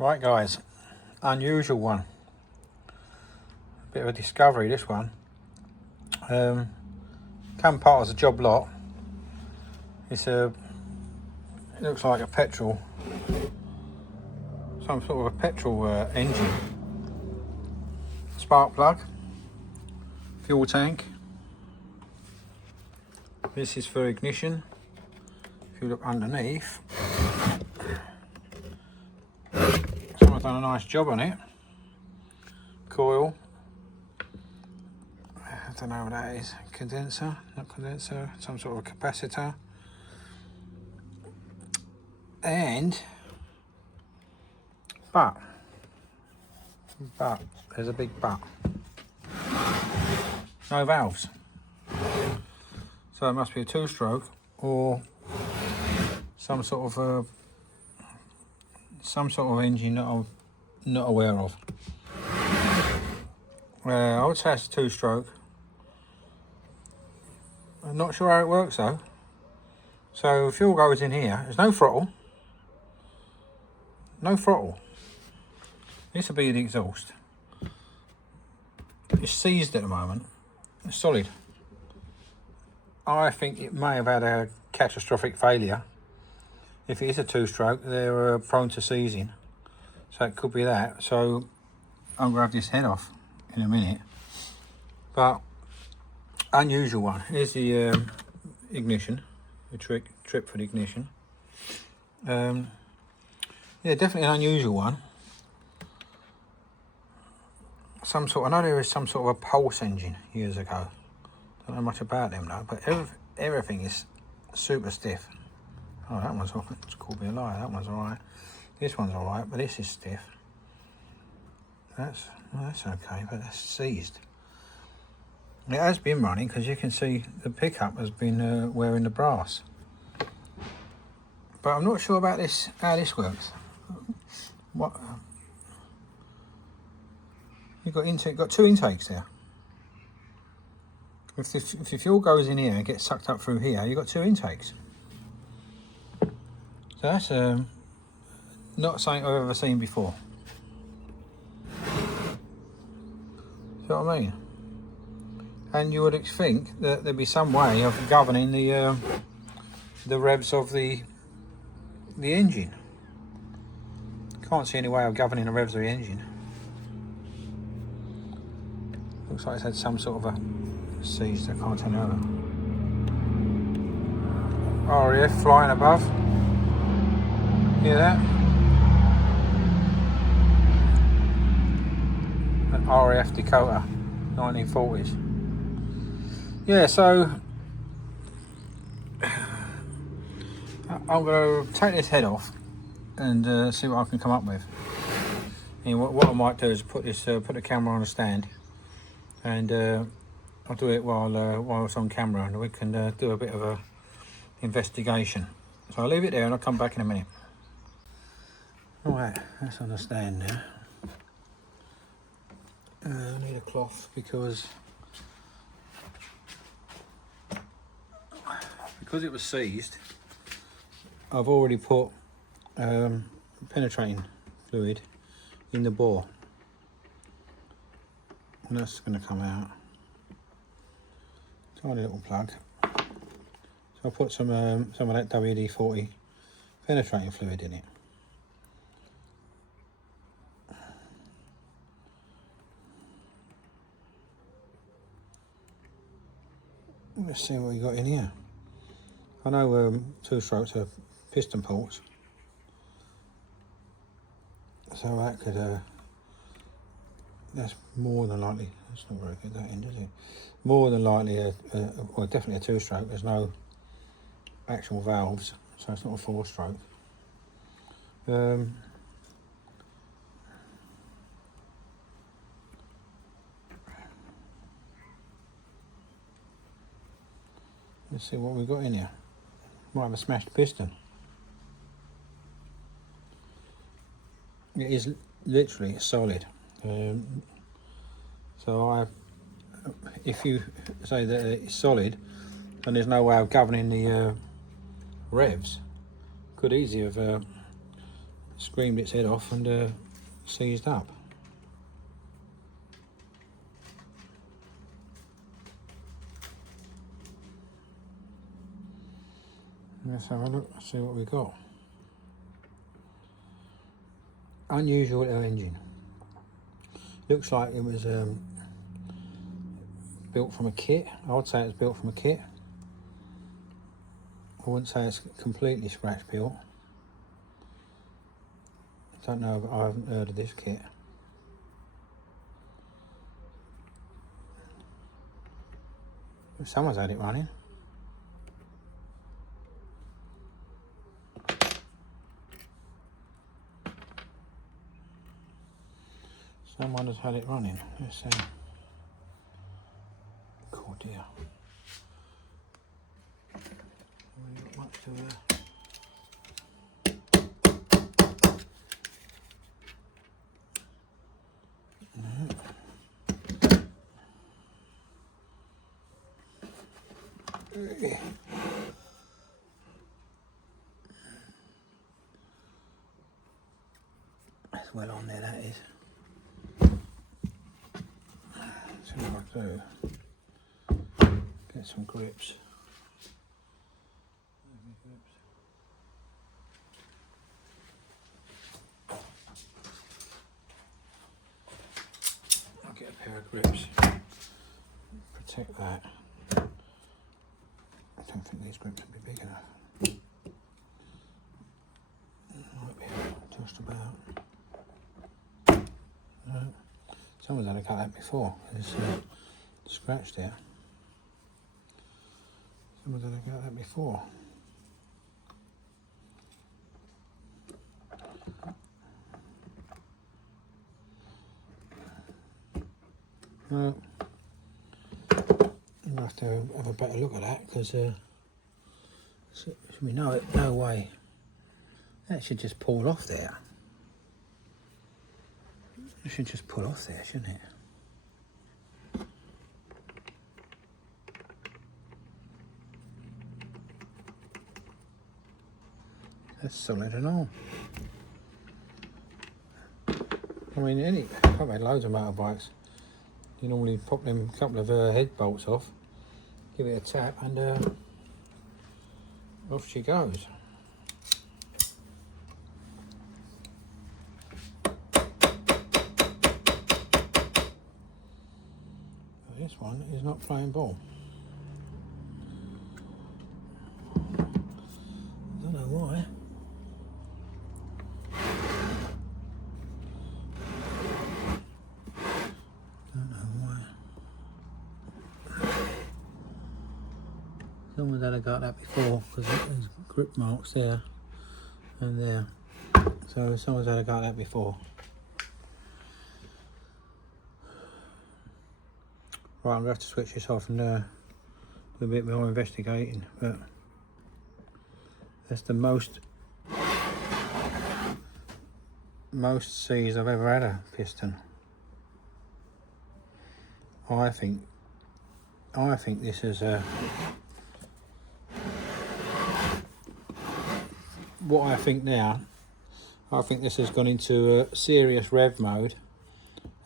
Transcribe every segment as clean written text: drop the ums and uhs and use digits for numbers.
Right guys, unusual one. Bit of a discovery this one. Come part as a job lot. It looks like a petrol, some sort of a petrol engine. Spark plug, fuel tank. This is for ignition. If you look underneath, someone's done a nice job on it. Coil. I don't know what that is. Condenser, not condenser, some sort of capacitor. But there's a big but. No valves. So it must be a two-stroke or some sort of engine that I'm not aware of. I would say it's a two-stroke. I'm not sure how it works though. So fuel goes in here. There's no throttle. No throttle. This will be the exhaust. It's seized at the moment. It's solid. I think it may have had a catastrophic failure. If it is a two-stroke, they're prone to seizing. So it could be that. So I'm going to have this head off in a minute. But unusual one. Here's the ignition, the trip for the ignition. Yeah, definitely an unusual one. I know there is some sort of a pulse engine years ago. Don't know much about them though, but everything is super stiff. Oh, that one's off. It's called me a lie. That one's alright. This one's alright, but this is stiff. That's okay, but that's seized. It has been running because you can see the pickup has been wearing the brass. But I'm not sure about this, how this works. What? You've got two intakes there. If the fuel goes in here and gets sucked up through here, you've got two intakes. So that's not something I've ever seen before. See what I mean? And you would think that there'd be some way of governing the revs of the engine. Can't see any way of governing the revs of the engine. Looks like it's had some sort of a seized, I can't tell you. RAF flying above. Hear that? An RAF Dakota, 1940s. Yeah, so I'm going to take this head off and see what I can come up with. And what I might do is put the camera on a stand, and I'll do it while it's on camera, and we can do a bit of a investigation. So I'll leave it there and I'll come back in a minute. Right, that's on the stand now. I need a cloth because it was seized. I've already put penetrating fluid in the bore, and that's going to come out. Tiny little plug. So I'll put some of that WD-40 penetrating fluid in it. Let's see what we got in here. I know two strokes are piston ports, so that could that's more than likely. That's not very good, that end, is it? More than likely well, definitely a two-stroke. There's no actual valves, so it's not a four-stroke. Let's see what we've got in here. Might have a smashed piston. It is literally solid. So if you say that it's solid and there's no way of governing the revs, could easily have screamed its head off and seized up. Let's have a look, see what we got. Unusual little engine. Looks like it was built from a kit. I would say it's built from a kit. I wouldn't say it's completely scratch built. I don't know, I haven't heard of this kit. Someone's had it running. Someone has had it running. Let's see. Oh dear. Haven't got much to That's well on there, that is. See what I do. Get some grips. I'll get a pair of grips. Protect that. I don't think these grips will be big enough. Might be just about. No. Someone's had a cut that before. It's scratched there. Someone's had a cut that before. No. I'll have to have a better look at that because we know it. No way. That should just pull off there. It should just pull off there, shouldn't it? That's solid and all. I mean, I've had loads of motorbikes. You normally pop them couple of head bolts off, give it a tap, and off she goes. But this one is not playing ball. I don't know why. Someone's had a go at that before because there's grip marks there and there. So someone's had a go at that before. Right, I'm going to have to switch this off and do a bit more investigating, but that's the most C's I've ever had a piston. I think this is what I think now. I think this has gone into a serious rev mode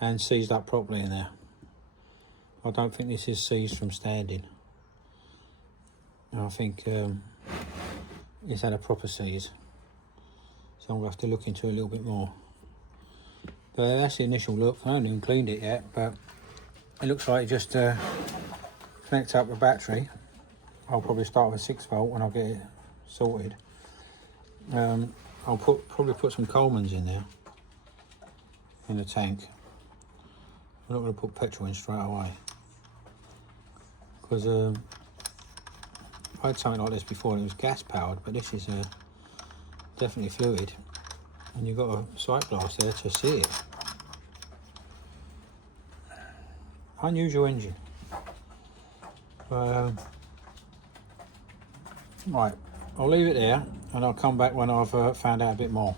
and seized up properly in there. I don't think this is seized from standing. I think it's had a proper seize. So I'm going to have to look into it a little bit more. But that's the initial look. I haven't even cleaned it yet, but it looks like it just connects up the battery. I'll probably start with a 6-volt when I get it sorted. I'll probably put some Coleman's in there, in the tank. I'm not going to put petrol in straight away. Because I had something like this before and it was gas powered, but this is definitely fluid. And you've got a sight glass there to see it. Unusual engine. Right, I'll leave it there and I'll come back when I've found out a bit more.